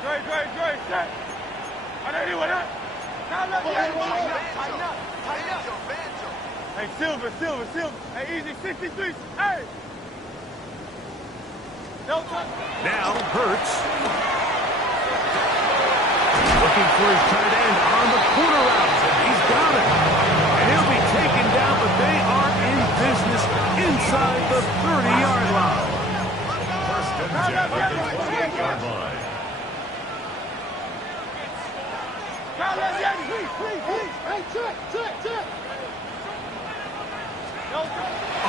Great, set. Hey, Silver. Hey, easy, 63. Hey! Now Hurts. Looking for his tight end on the corner route. He's got it. And he'll be taken down, but they are in business inside the 30-yard line. 1st and 10 at the 28-yard line. A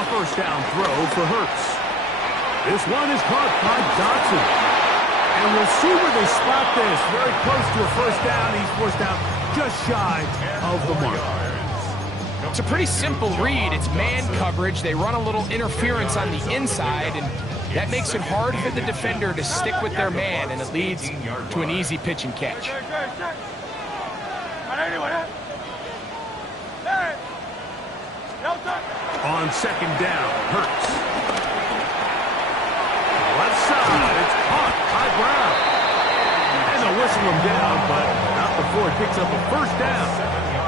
first down throw for Hurts. This one is caught by Dotson. And we'll see where they spot this. Very close to a first down. He's forced out just shy of the mark. It's a pretty simple read. It's man coverage. They run a little interference on the inside, and that makes it hard for the defender to stick with their man, and it leads to an easy pitch and catch. On second down, Hurts. Left side, it's caught by Brown. And they'll whistle him down, but not before he picks up a first down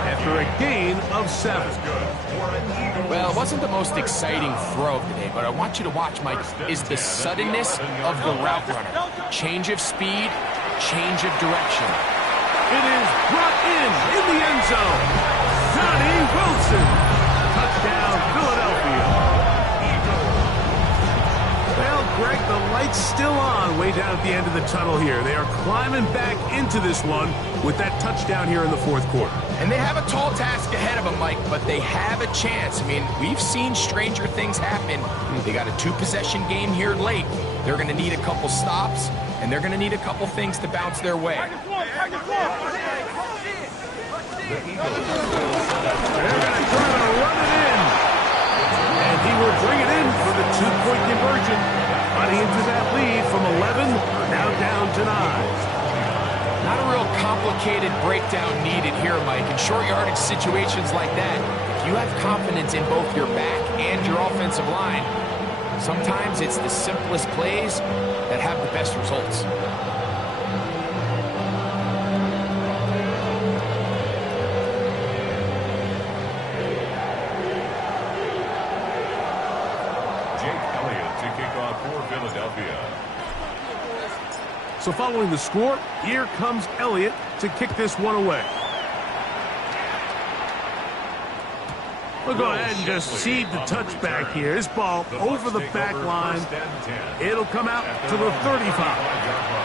after a gain of 7. Well, it wasn't the most exciting throw of the day, but I want you to watch, Mike, is the suddenness of the route runner. Change of speed, change of direction. It is brought in the end zone. Johnny Wilson. Touchdown, Philadelphia. Well, Greg, the light's still on way down at the end of the tunnel here. They are climbing back into this one with that touchdown here in the fourth quarter. And they have a tall task ahead of them, Mike, but they have a chance. I mean, we've seen stranger things happen. They got a 2-possession game here late. They're going to need a couple stops, and they're going to need a couple things to bounce their way. They're going to try to run it in. And he will bring it in for the 2-point conversion. Cutting into that lead from 11, now down to 9. Not a real complicated breakdown needed here, Mike. In short yardage situations like that, if you have confidence in both your back and your offensive line, sometimes it's the simplest plays that have the best results. So following the score, here comes Elliott to kick this one away. We'll go ahead and just cede the touchback here. This ball over the back line. It'll come out to the 35.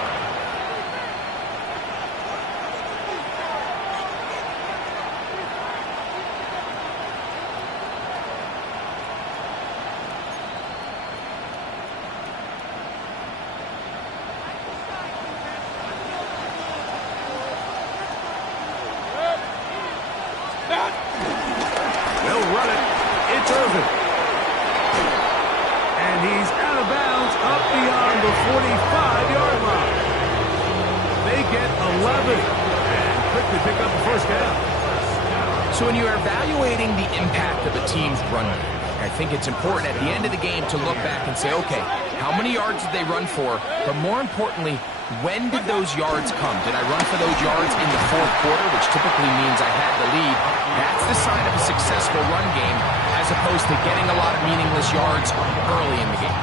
So when you're evaluating the impact of a team's run game, I think it's important at the end of the game to look back and say, okay, how many yards did they run for? But more importantly, when did those yards come? Did I run for those yards in the fourth quarter, which typically means I had the lead? That's the sign of a successful run game, as opposed to getting a lot of meaningless yards early in the game.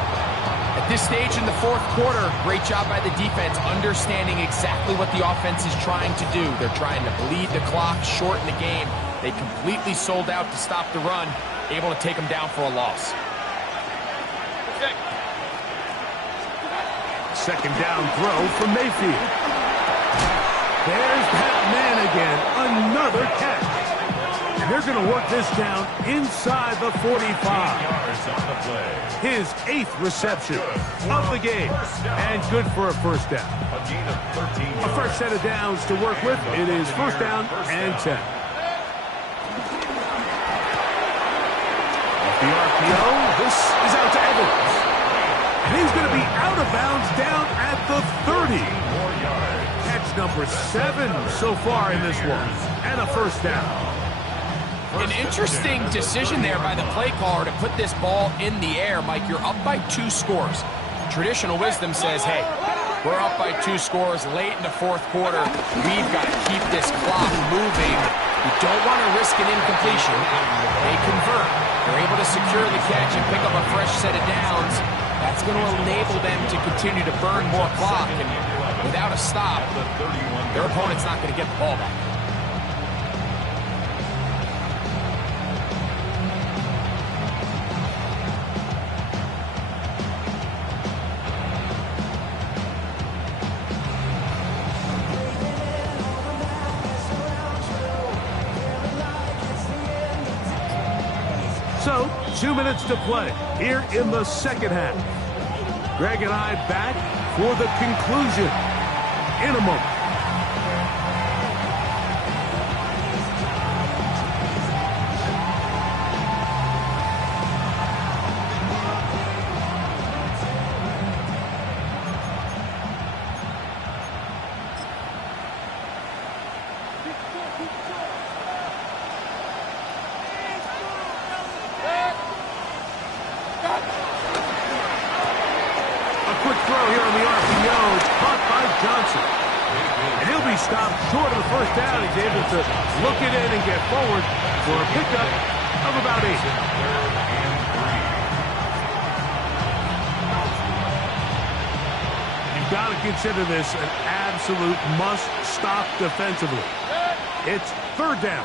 At this stage in the fourth quarter, great job by the defense, understanding exactly what the offense is trying to do. They're trying to bleed the clock, shorten the game. They completely sold out to stop the run, able to take them down for a loss. Second down throw for Mayfield. There's that man again, another catch. And they're going to work this down inside the 45. His 8th reception of the game, and good for a first down. A fresh set of downs to work with. It is first down and 10. The RPO, this is out to Evans. And he's going to be out of bounds down at the 30. Catch number 7 so far in this one. And a first down. An interesting decision there by the play caller to put this ball in the air. Mike, you're up by 2 scores. Traditional wisdom says, hey, we're up by 2 scores late in the fourth quarter. We've got to keep this clock moving. You don't want to risk an incompletion. They convert. They're able to secure the catch and pick up a fresh set of downs. That's going to enable them to continue to burn more clock. And without a stop, their opponent's not going to get the ball back. So, 2 minutes to play here in the second half. Greg and I back for the conclusion in a moment. Short of the first down, he's able to look it in and get forward for a pickup of about 8. You've got to consider this an absolute must-stop defensively. It's 3rd down.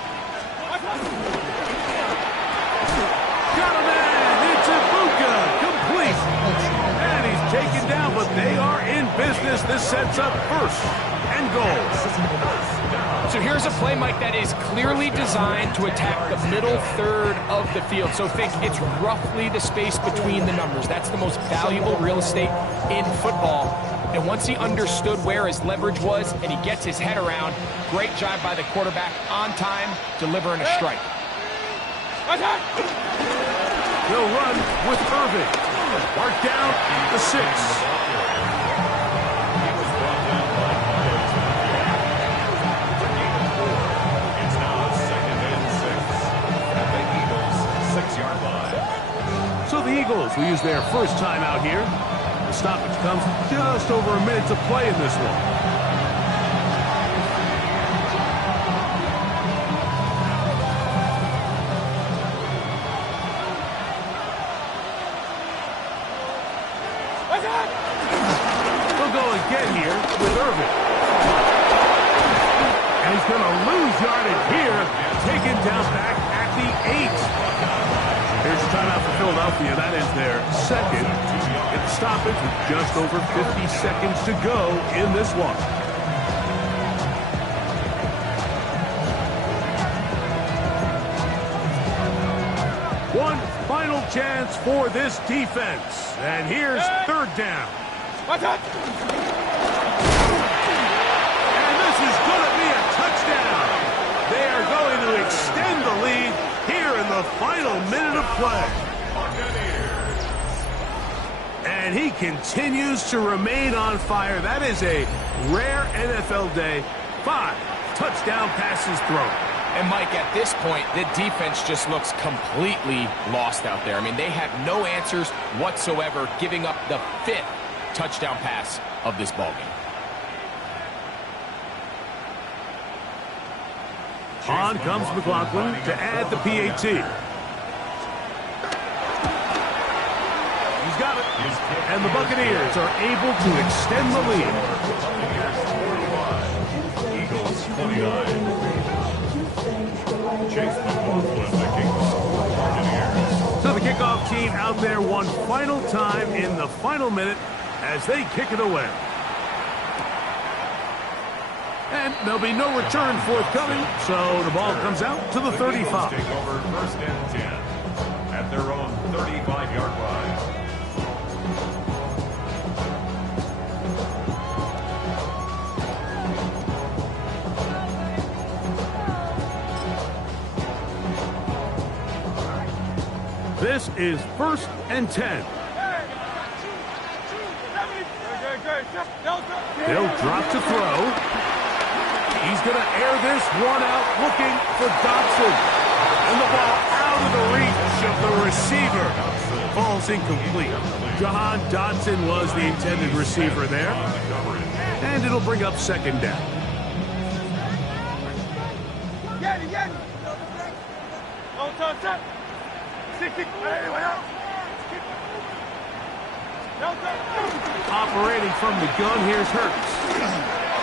Got a man! It's Ibuka! Complete! And he's taken down, but they are in business. This sets up 1st and goal. So here's a play, Mike, that is clearly designed to attack the middle third of the field. So think it's roughly the space between the numbers. That's the most valuable real estate in football. And once he understood where his leverage was and he gets his head around, great job by the quarterback on time, delivering a strike. He'll run with Irving. Mark down the 6. So the Eagles will use their first time out here. The stoppage comes just over a minute to play in this one. They'll go again here with Irving. And he's going to lose yardage here, taken down back at the 8. Here's a timeout for Philadelphia. That is their second. It's stoppage with just over 50 seconds to go in this one. One final chance for this defense. And here's 3rd down. And this is going to be a touchdown. They are going to extend the lead here in the final minute of play. And he continues to remain on fire. That is a rare NFL day. 5 touchdown passes thrown. And Mike, at this point, the defense just looks completely lost out there. I mean, they have no answers whatsoever, giving up the 5th touchdown pass of this ballgame. On comes McLaughlin to add the PAT. He's got it. And the Buccaneers are able to extend the lead. Eagles 29. Chase McLaughlin, the kickoff. Buccaneers. So the kickoff team out there one final time in the final minute as they kick it away. And there'll be no return forthcoming, so the ball comes out to the 35. Take over 1st and 10 at their own 35-yard line. This is 1st and 10. They'll drop to throw. He's going to air this one out, looking for Dotson. And the ball out of the reach of the receiver. Falls incomplete. Jahan Dotson was the intended receiver there. And it'll bring up 2nd down. Operating from the gun, here's Hurts.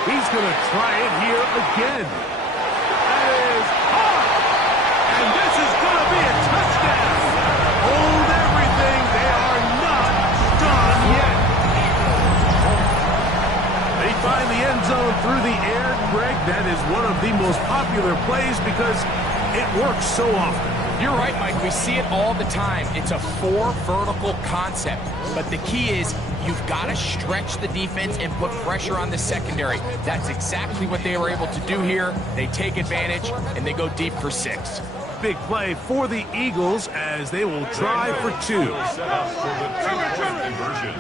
He's going to try it here again. That is hard. And this is going to be a touchdown. Hold everything. They are not done yet. They find the end zone through the air. Greg, that is one of the most popular plays because it works so often. You're right, Mike. We see it all the time. It's a 4 vertical concept. But the key is you've got to stretch the defense and put pressure on the secondary. That's exactly what they were able to do here. They take advantage, and they go deep for 6. Big play for the Eagles as they will try for 2. Set up for the 2-point conversion.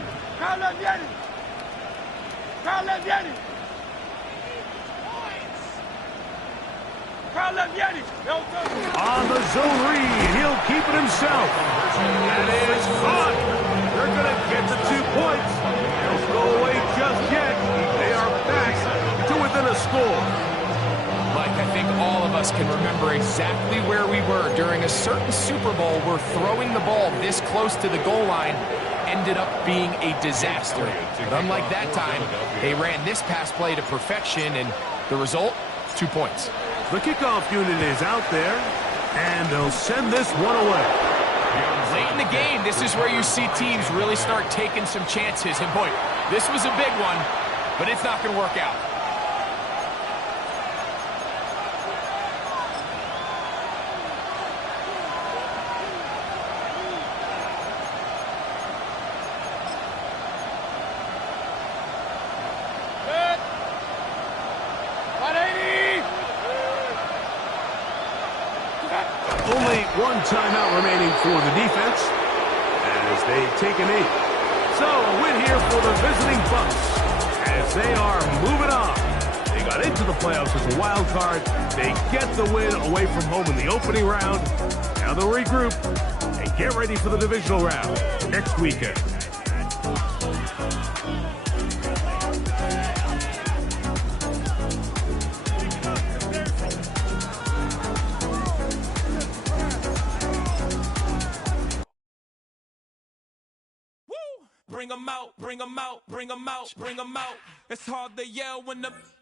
On the zone read, he'll keep it himself. That is caught. They're going to get the 2 points. They'll go away just yet. They are back to within a score. Mike, I think all of us can remember exactly where we were during a certain Super Bowl where throwing the ball this close to the goal line ended up being a disaster. But unlike that time, they ran this pass play to perfection, and the result, 2 points. The kickoff unit is out there, and they'll send this one away. Late in the game, this is where you see teams really start taking some chances. And boy, this was a big one, but it's not going to work out. Only one timeout remaining for the defense as they take a knee. So a win here for the visiting Bucs as they are moving on. They got into the playoffs as a wild card. They get the win away from home in the opening round. Now they'll regroup and get ready for the divisional round next weekend. Bring 'em out, bring 'em out, bring 'em out, bring 'em out. It's hard to yell when the